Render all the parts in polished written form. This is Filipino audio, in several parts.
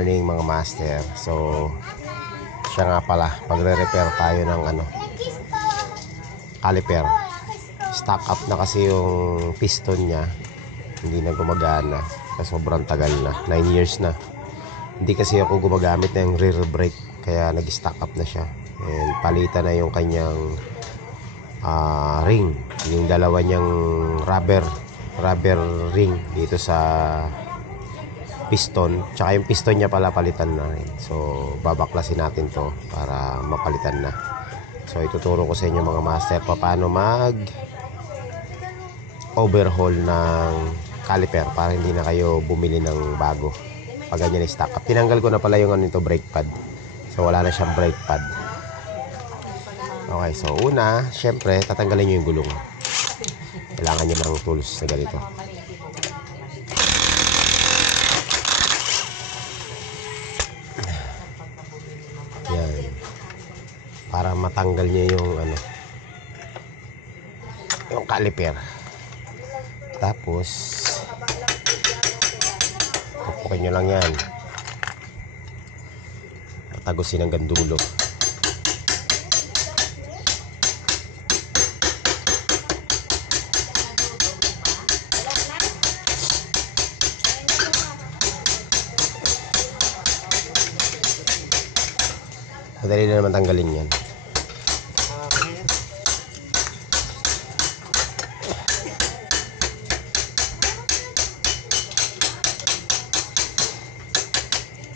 morning mga master. So siya nga pala, magre-repair tayo ng caliper. Stock up na kasi yung piston niya, hindi na gumagana kasi sobrang tagal na, 9 years na. Hindi kasi ako gumagamit ng rear brake, kaya nag-stock up na siya. And palitan na yung kanyang ring, yung dalawa niyang rubber ring dito sa piston, tsaka yung piston niya pala palitan na rin. So babaklasin natin to para mapalitan na. So ituturo ko sa inyo mga master paano mag overhaul ng caliper para hindi na kayo bumili ng bago pag ganyan na stock up. Tinanggal ko na pala yung brake pad, so wala na siyang brake pad. Okay, so una, syempre tatanggalin nyo yung gulong. Kailangan nyo ng tools na ganito. Yan, para matanggal nyo yung caliper. Tapos pupukin nyo lang yan, patagusin hanggang dulo. Madali na naman tanggalin yan.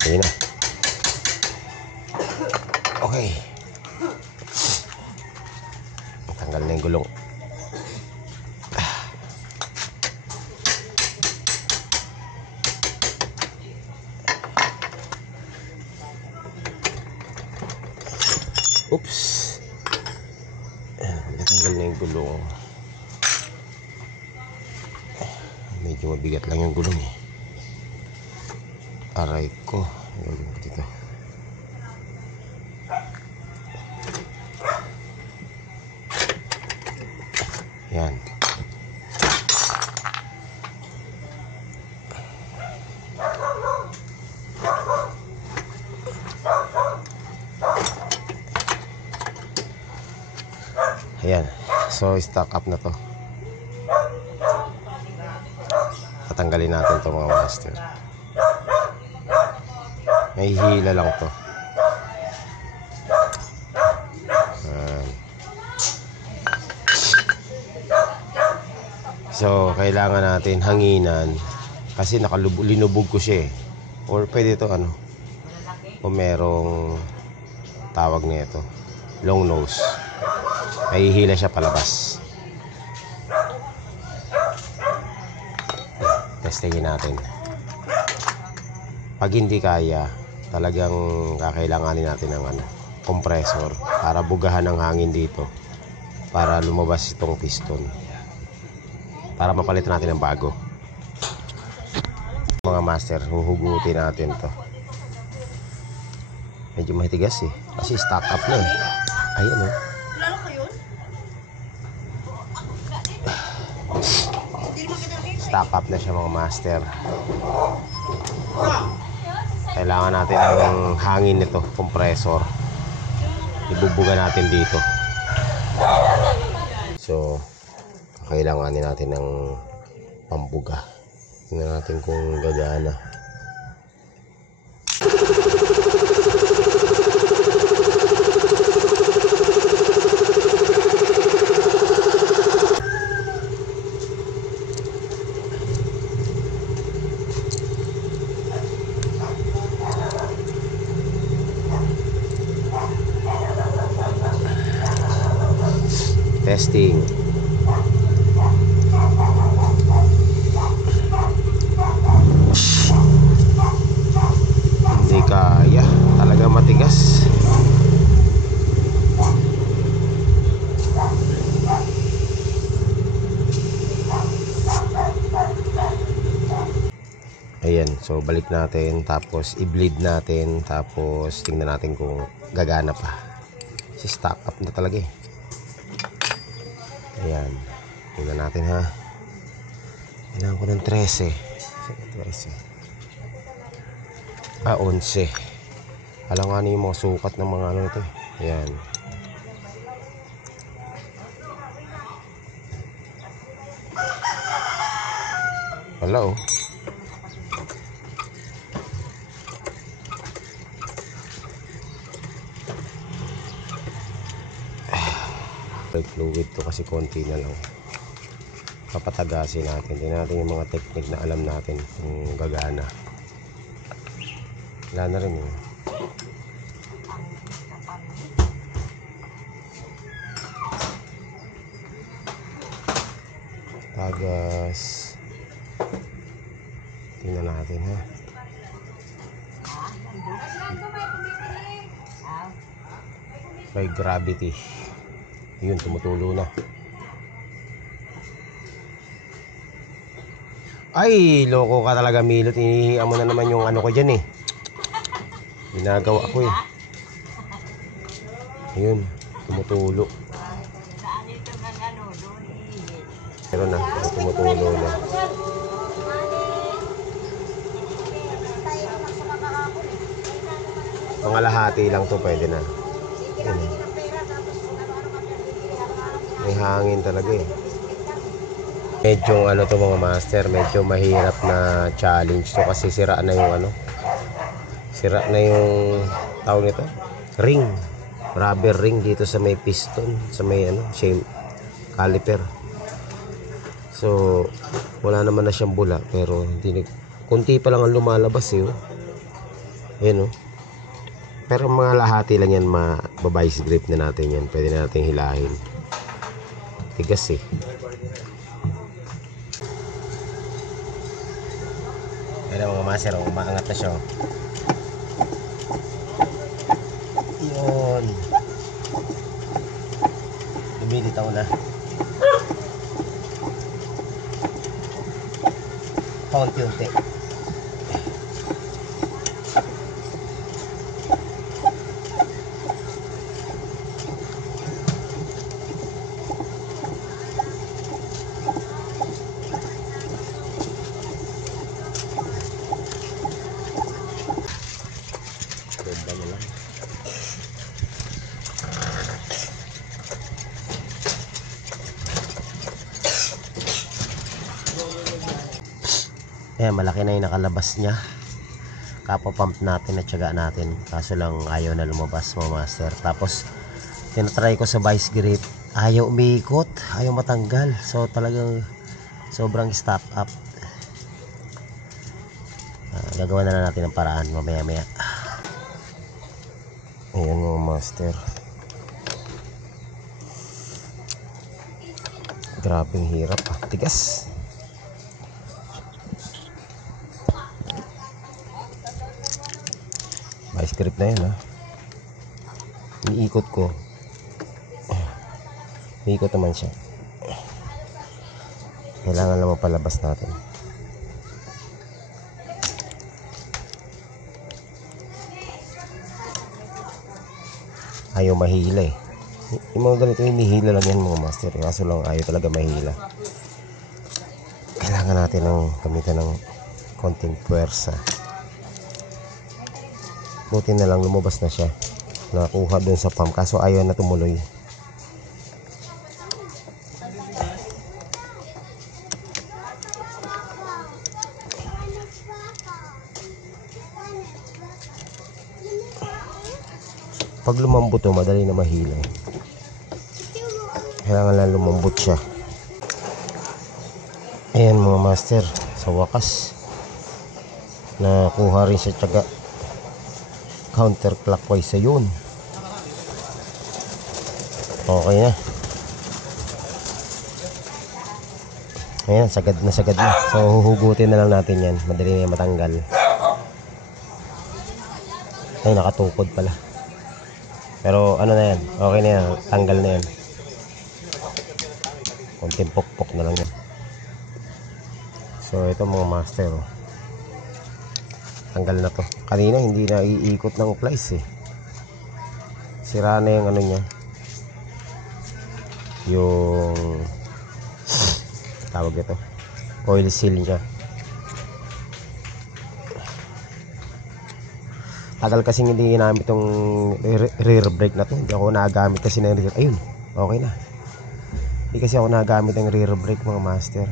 Sige na. Okay. Tanggal na yung gulong. Oops. Natanggal na yung gulong. Medyo mabigat lang yung gulong eh. Aray ko. Dito. Yan. Ayan. So stock up na to. Tatanggalin natin to mga master. May hila lang to. So kailangan natin hanginan kasi linubog ko siya eh. Or pwede to kung merong tawag nito, long nose, may hila siya palabas. Testingin natin. Pag hindi kaya, talagang kakailanganin natin ng compressor para bugahan ng hangin dito para lumabas itong piston, para mapalitan natin ng bago. Mga master, huhugutin natin to. Medyo mahitigas eh, kasi stock up na eh. Ayan o. Stock up na siya mga master. Kailangan natin ng hangin nito, compressor. Ibubuga natin dito. So kailanganin natin ng pambuga. Tingnan natin kung gagana. Testing. Hindi kaya, talaga matigas. Ayan, so balik natin, tapos i-bleed natin, tapos tingnan natin kung gagana pa. Si stock up na talaga eh. Ayan, tingnan natin ha. Kailangan ko ng 13. 13. 11. Alanganin yung mga sukat ng mga ano ito. Ayan. Wala oh. Brake fluid to kasi konti na lang. Papatagasin natin. Tingnan natin yung mga technique na alam natin kung gagana. Wala na rin eh. Tagas. Tingnan natin ha. May gravity. Yun, tumutulo na. Ay, loko ka talaga, Milot. Inihiya mo na naman yung ano ko dyan eh. Ginagawa ko eh. Ayun, tumutulo. Meron na, tumutulo na. Pangalahati lang to, pwede na. Ayun. May hangin talaga eh. Medyo ano to mga master, medyo mahirap na challenge to kasi sira na yung ano. Sira na yung tawag nito, ring. Rubber ring dito sa may piston, sa may ano, shame caliper. So wala naman na siyang bula pero hindi kunti pa lang ang lumalabas eh. Oh. Ayan oh. Pero mga lahati lang yan, ma-vice grip na natin yan. Pwede na natin hilahin. Tigas eh. Ayan mga master, umaangat na siya. Yun. Lumilitaw na. Paunti-unti. Ayan, malaki na yung nakalabas niya. Kapapump natin at tiyaga natin. Kaso lang ayaw na lumabas mga master. Tapos tinatry ko sa vice grip. Ayaw umiikot. Ayaw matanggal. So talagang sobrang stop up. Gagawa na lang natin ng paraan mamaya maya. Ayan mga master. Grabing hirap ah. Tigas. Vice grip na yun ha. Iniikot ko. Iniikot naman siya. Kailangan lang mapalabas natin. Ayaw mahila eh. Yung mga ganito hinihila lang yan mga master. Kaso lang ayaw talaga mahila. Kailangan natin ng gamitan ng konting puwersa. Buti na lang lumabas na siya. Nakuha dun sa pump. Kaso ayaw na tumuloy. Pag lumambot to, madali na mahila. Kailangan lang lumambot siya. Ayan mga master. Sa wakas nakuha rin sa tiyaga. Counterclockwise sa yun. Okay na. Ayan, sagad na sagad na. So huhugutin na lang natin yan. Madali na matanggal. Ay, nakatukod pala. Pero ano na yan, okay na yan. Tanggal na yan. Konting pokpok na lang yan. So ito mga master, oh. Tanggal na to. Kanina hindi na iikot ng plies eh. Sira na yung ano niya. Yung tawag ito, oil seal niya. Tagal kasing hindi ginamit yung rear brake na to. Hindi ako nagamit kasi ng rear. Ayun, okay na. Hindi kasi ako nagamit ng rear brake mga master.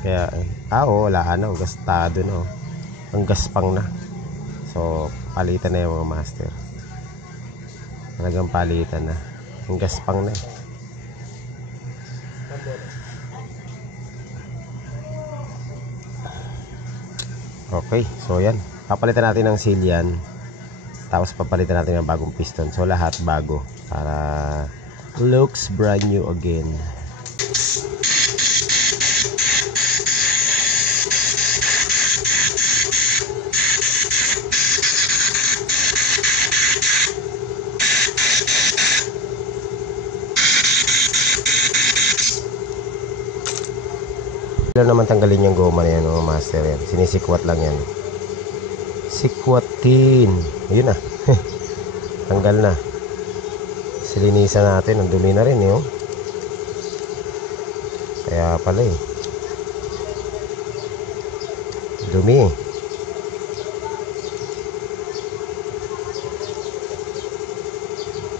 Kaya, wala na. Gastado na. Ang gaspang na. So, palitan na yung mga master. Talagang palitan na. Ang gaspang na. Okay, so yan. Papalitan natin ng seal yan. Tapos papalitan natin ng bagong piston. So lahat bago. Para looks brand new again. Wala naman tanggalin yung goma na yan mga master yan. Sinisikwat lang yan. Sikwatin. Ayun na. Tanggal na. Silinisan natin. Ang dumi na rin eh. Kaya pala eh. Dumi eh.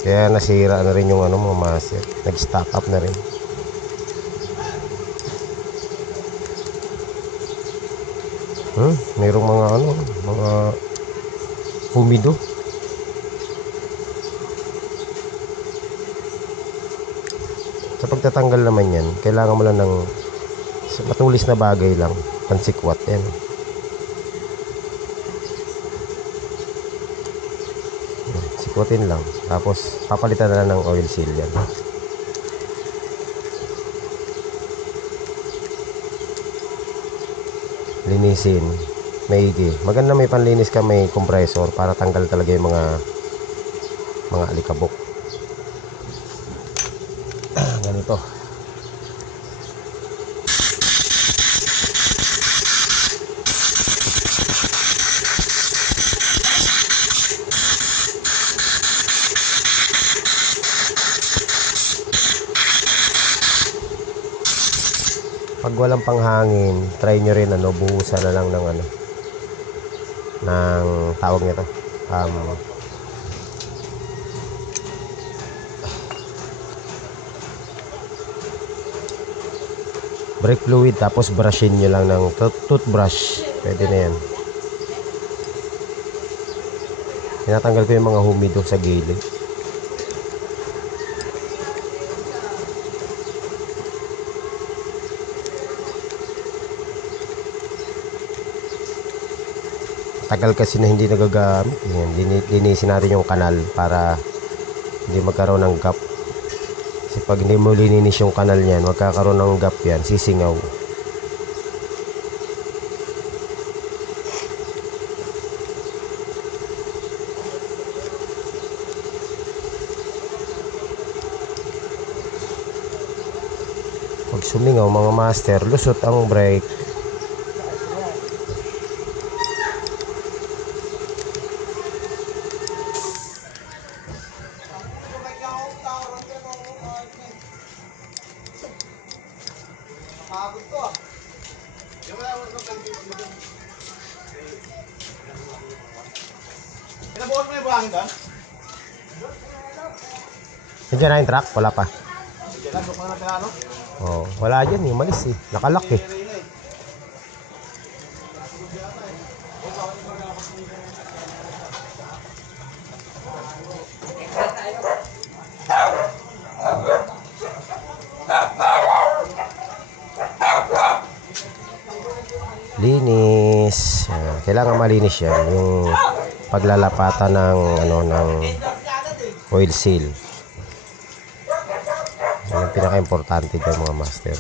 Kaya nasira na rin yung mga master. Nag-stock up na rin. Mayroong mga humido. Sa pagtatanggal naman yan, kailangan mo lang ng matulis na bagay lang, pansikwat yan. Sikwatin lang, tapos papalitan na lang ng oil seal yan. Linisin maigi. Maganda may panlinis ka, may compressor para tanggal talaga yung mga alikabok. Ganito. Pag walang panghangin, try nyo rin buhusan na lang ng ng tawag nito. Brake fluid, tapos brushin nyo lang ng toothbrush. Pwede na yan. Tinatanggal ko yung mga humido sa gilid. Tagal kasi na hindi nagagamit. Linisin natin yung kanal para hindi magkaroon ng gap. Kasi pag hindi mo lininis yung kanal niyan, magkakaroon ng gap yan, sisingaw. Pag sumingaw mga master, lusot ang brake. Pinabuhat mo yung buhangin doon? Nandiyan na yung truck? Wala pa. Diyan lang, bukong na pinano? Oh, wala dyan eh. Malis eh. Nakalak eh. Linis. Kailangan malinis yan. Yung paglalapatan ng ng oil seal. Yan yung pinaka-importante dyan mga master.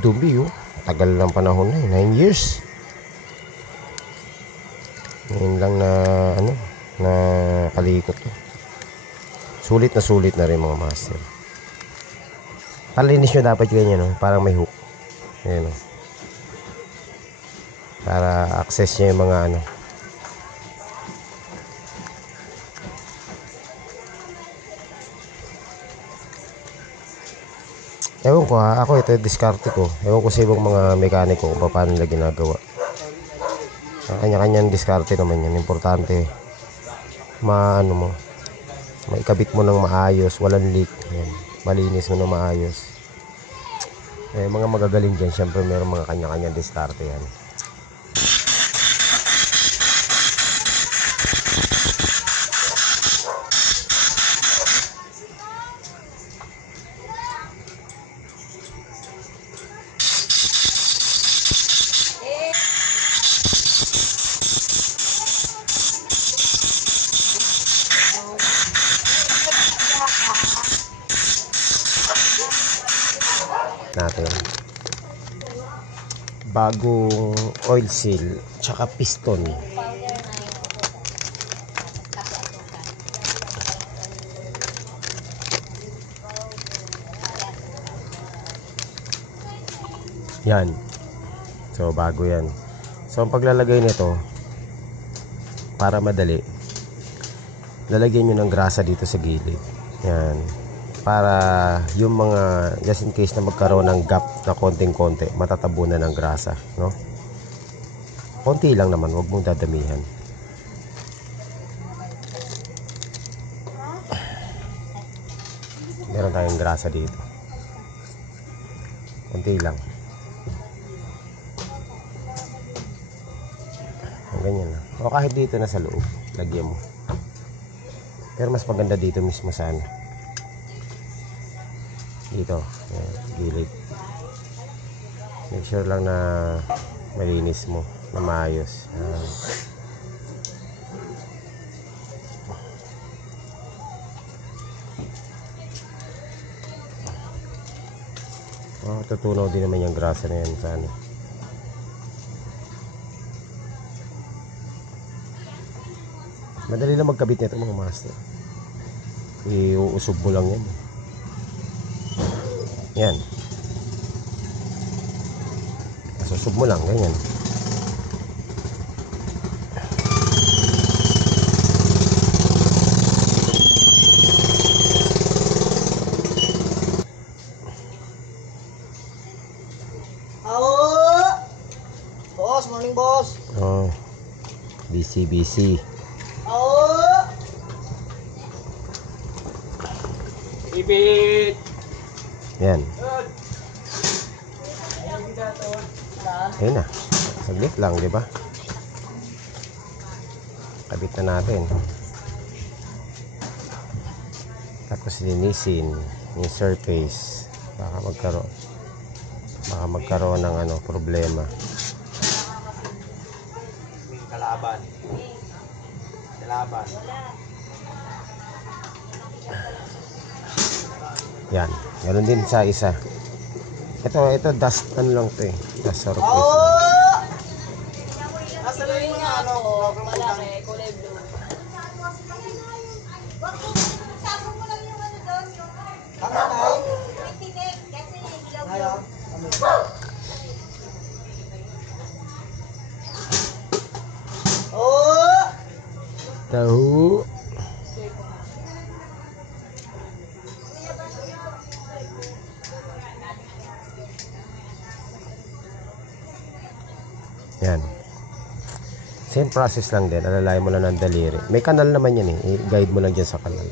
Dumi tagal ng panahon na 9 years. Ngayon lang na kalikot to. Sulit na rin mga master. Palinis nyo dapat ganyan, no? Parang may hook. Ayan, no? Para access nyo yung mga ano. Ewan ko ha, ako ito diskarte ko. Ewan ko sa ibang mga mekaniko kung paano nila ginagawa. Kanya-kanyang diskarte naman yan. Importante, maano mo, maikabit mo ng maayos, walang leak. Yan. Malinis mo ng maayos. Mga magagaling dyan, syempre meron mga kanya-kanyang diskarte yan. Natin bagong oil seal tsaka piston. Yan, so bago yan. So ang paglalagay nito, para madali, lalagyan nyo ng grasa dito sa gilid. Yan, para yung mga, just in case na magkaroon ng gap na konting-konti, matatabunan ng grasa, no? Konti lang naman, wag mong dadamihan. Meron tayong grasa dito, konti lang. Ganyan na. O kahit dito na sa loob, lagyan mo. Pero mas maganda dito mismo sa ano, dito, yan, gilid. Make sure lang na malinis mo, na maayos. Tutunaw din naman yung grasa na yan sa ano. Madali lang magkabit nito mga master. Iuusog mo lang yan. Yan. Susog mo lang, ganyan. Boss, morning boss. Oh, busy. Ibit! Yan. Ayun na. Saglit lang, di ba? Kabit na natin. Tapos linisin yung surface. Baka magkaroon ng ano, problema. Kalaban. Yan. Ganun din sa isa. Ito dust lang to eh. Dust surface. Nasa na yung mga ano, malaki, kulay blue. tama tayo. Ayaw. Tahu. Yan. Same process lang din. Alalayan mo lang ng daliri. May kanal naman yan eh. I-guide mo lang dyan sa kanal.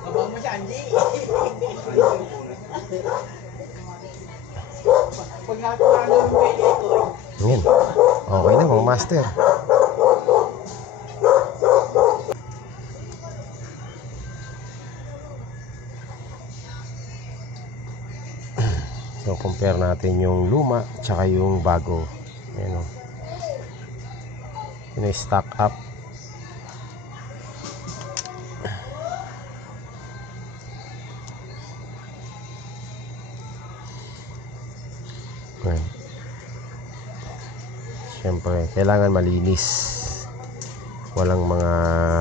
Abang mo siya, Andy. Pag nakuha ng pilitor. Yan. Okay na mga master. So compare natin yung luma tsaka yung bago. Ayan o. Stack up. Ayan. Siyempre, kailangan malinis. Walang mga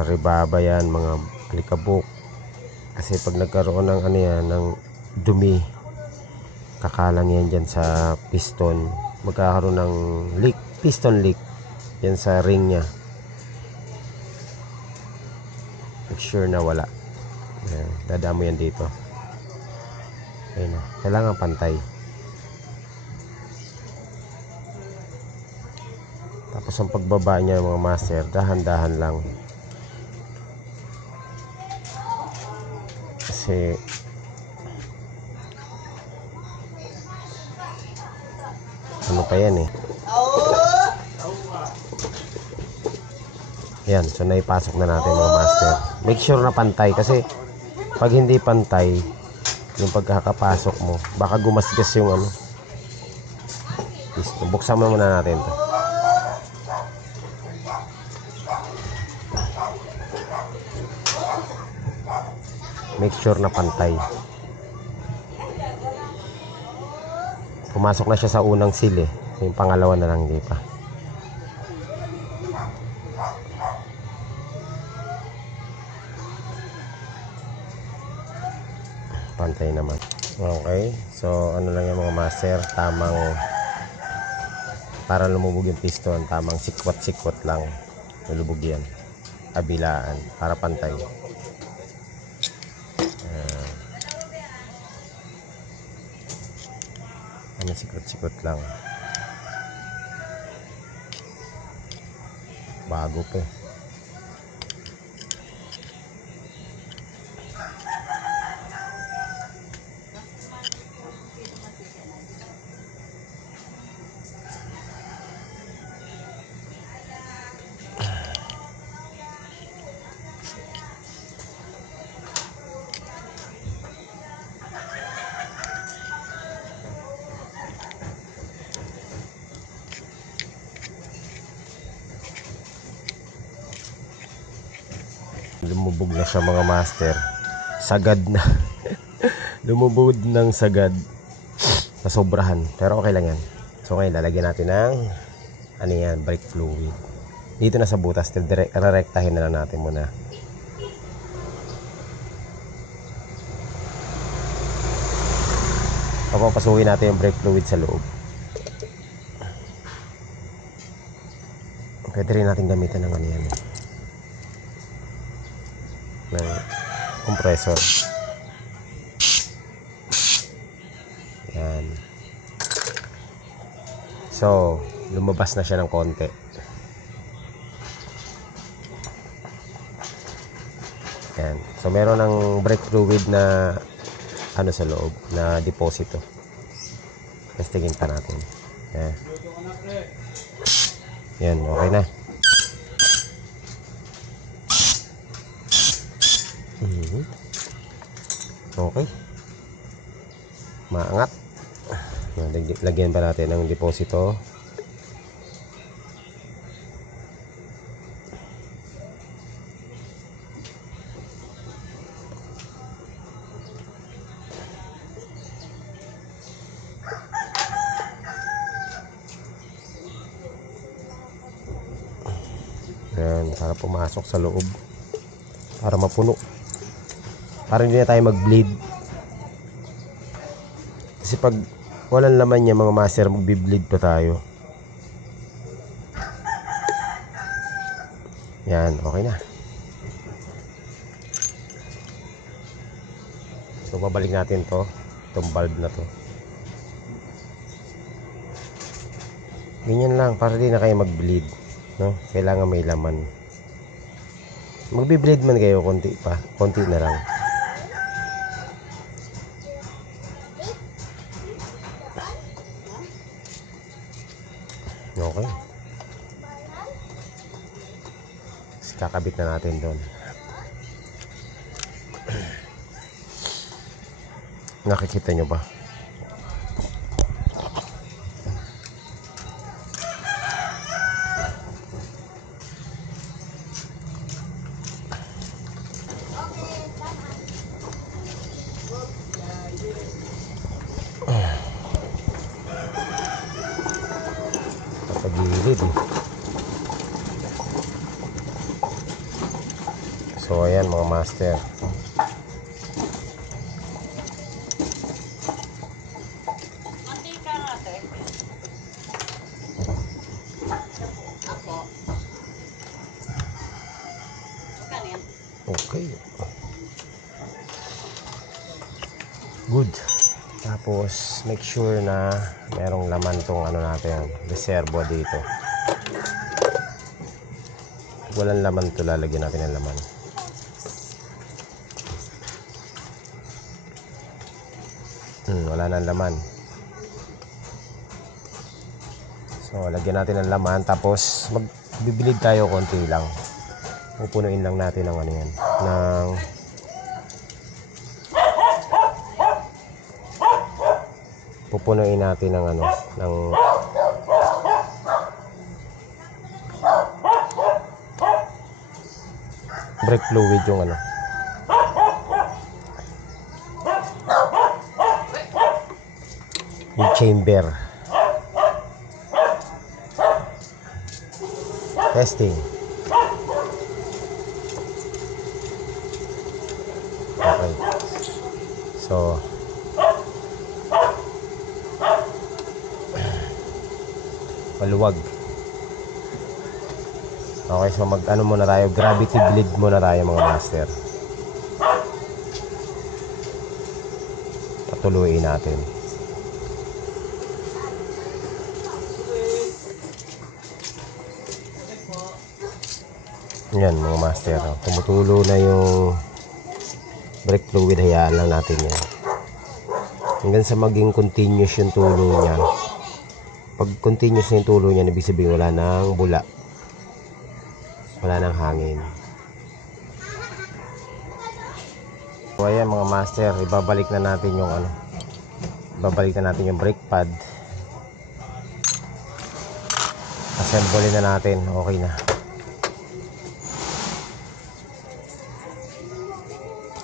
rebaba yan, mga alikabok. Kasi pag nagkaroon ng ano yan, ng dumi, kakalang yan dyan sa piston. Magkakaroon ng leak, piston leak yan sa ring nya. Make sure na wala. Ayan, dadamo yan dito. Ayan, kailangan pantay. Tapos ang pagbaba niya mga master, dahan-dahan lang. Kasi ano pa yan eh. Yan, so naipasok na natin mga master. Make sure na pantay kasi pag hindi pantay yung pagkakapasok mo, baka gumasgas yung ano. Buksan mo muna natin to. Make sure na pantay. Pumasok na siya sa unang seal eh. Yung pangalawa na lang hindi pa. Pantay naman. Okay. So ano lang yung mga master, tamang para lumubog yung piston, tamang sikwat-sikwat lang. Lulubog yan. Kabilaan para pantay. Ano, sikot-sikot lang. Bago pa eh. Lumubog na siya mga master. Sagad na. Lumubog ng sagad. Nasobrahan. Pero okay lang yan. So ngayon lalagyan natin ng ano yan, brake fluid. Dito na sa butas. Rarektahin na lang natin muna. Papapasukin natin yung brake fluid sa loob. Pwede rin natin gamitan ng ano yan, ng compressor. Yan. So lumabas na siya ng konti. Yan. So meron ng brake fluid na ano sa loob na deposito. Testingin pa natin. Yan. Yan, okay na. Okay. Maangat. Lagyan pa natin ng deposito. Yan, para pumasok sa loob. Para mapuno. Para hindi na tayo mag-bleed. Kasi pag walang laman niya mga master, magbi-bleed pa tayo. Yan, okay na. So babalik natin to, itong valve na to. Ganyan lang, para di na kayo mag-bleed, no? Kailangan may laman. Magbi-bleed man kayo konti pa, konti na lang. Okay. Kakabit na natin doon. Nakikita nyo ba? So ayan mga master. Mantika nga, te. Ako. Magkano yan? Okay. Good. Tapos make sure na merong laman tong ano natin, reservo dito. Walang laman to, lalagyan natin ng laman. Wala nang laman. So lagyan natin ng laman, tapos magbibilid tayo konti lang. Pupunuin lang natin ng ano yan, ng pupunuin natin ng ano, ng brake fluid yung ano. Yung chamber. Testing. Okay. So maluwag. Okay, so mag ano muna tayo, gravity bleed muna tayo mga master. Patuloyin natin. Yan mga master, tumutulo na yung brake fluid, hayaan lang natin yan hanggang sa maging continuous yung tulo niya. Pag continuous na yung tulo niya, ibig sabihin wala nang bula, wala nang hangin. So ayan mga master, ibabalik na natin yung ano, ibabalik na natin yung brake pad. Assemble na natin, okay na.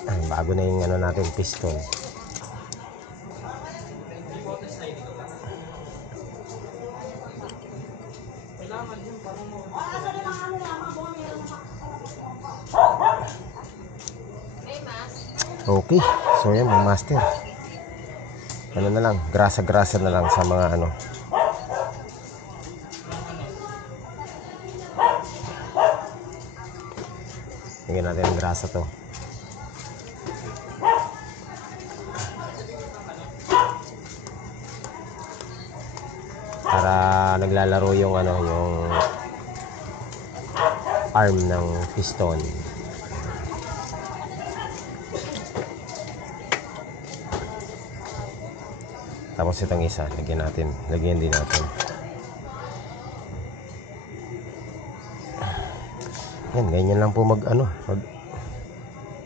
Ay, bago na yung ano natin, piston. Okay, so yan mga master, ano na lang, grasa-grasa na lang sa mga ano. Lagyan natin ang grasa to para naglalaro yung ano, yung arm ng piston. Tapos itong isa, lagyan din natin. Yan, ganyan lang po mag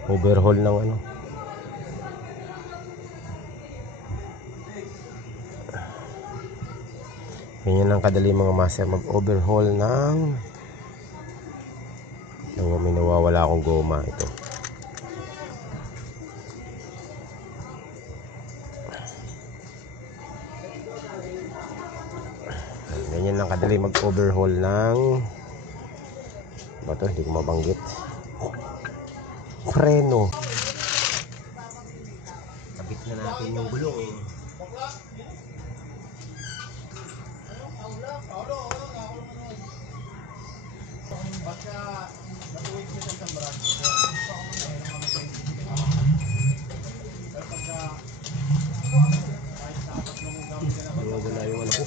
overhaul ng ano. Ganyan lang kadali mga master mag overhaul ng may nawawala akong goma. Ito. Ganyan lang kadali mag overhaul ng bato, hindi ko mabanggit, preno. Kabit na natin yung gulong. Wala yung ano ko.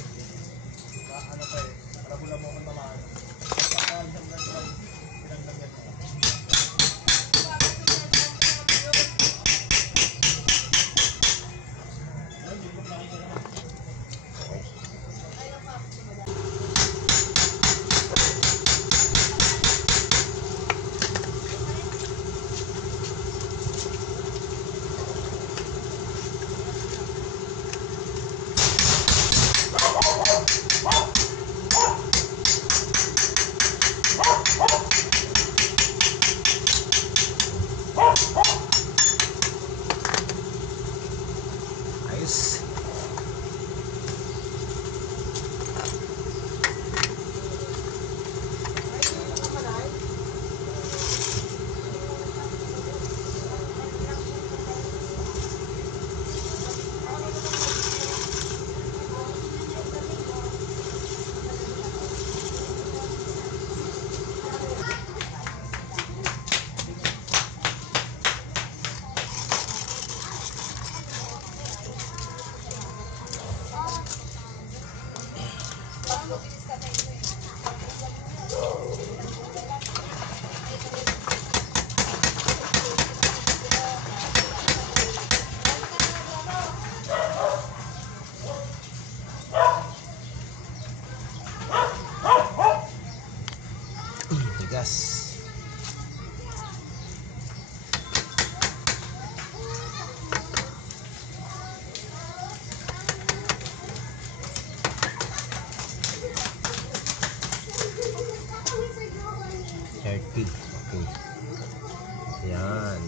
Yan.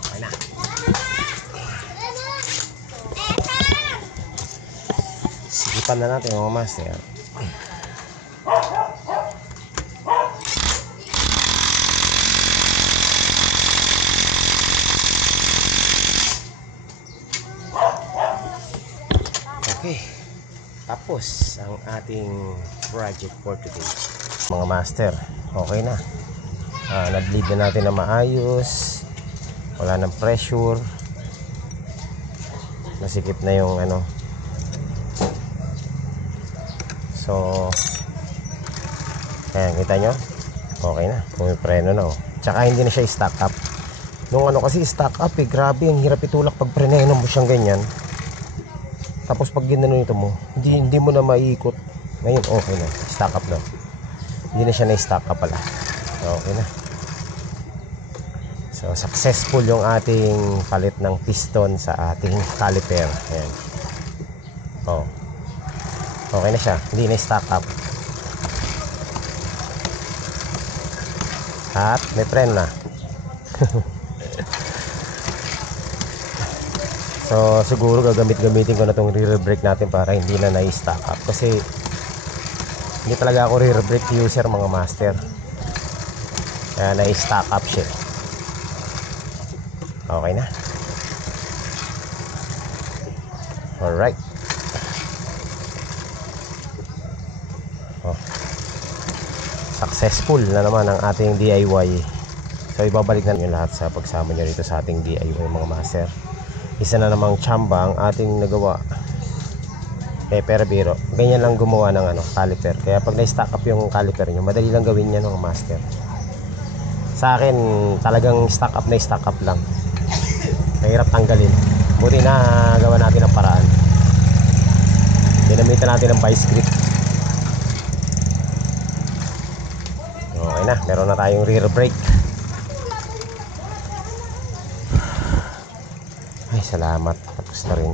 Okay na. Sigipan na natin mga master. Okay. Tapos ang ating project for today. Mga master, okay na. Nag-bleed na natin na maayos. Wala nang pressure. Nasikip na yung ano. So, ayan, kita nyo? Okay na. Pumipreno na, oh. Tsaka hindi na siya i-stack up. Nung ano kasi stack up eh, grabe, ang hirap itulak pag preno mo siyang ganyan. Tapos pag ginano nito mo, hindi mo na maiikot. Ngayon okay na, stack up na. Hindi na siya na-stack up pala. Okay na. So successful yung ating palit ng piston sa ating caliper. Ayan. Oh. Okay na siya, hindi na-stack up. At may preno na. So siguro gamitin ko na tong rear brake natin para hindi na na-stack up, kasi hindi talaga ako rear brake user mga master, kaya na-stack up siya. Okay na. Alright. Oh. Successful na naman ang ating DIY. So ibabalik na nyo lahat sa pagsama nyo rito sa ating DIY mga master. Isa na namang tsamba ang ating nagawa. Pero biro, ganyan lang gumawa ng ano, caliper. Kaya pag na-stack up yung caliper nyo, madali lang gawin yan mga master. Sa akin, talagang stack up lang. Mahirap tanggalin. Buti na gawa natin ang paraan. Ginamitan natin ng vice grip. Okay na, meron na tayong rear brake. Ay, salamat. Tapos na rin.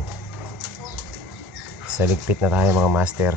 Sa ligpit na tayo mga master.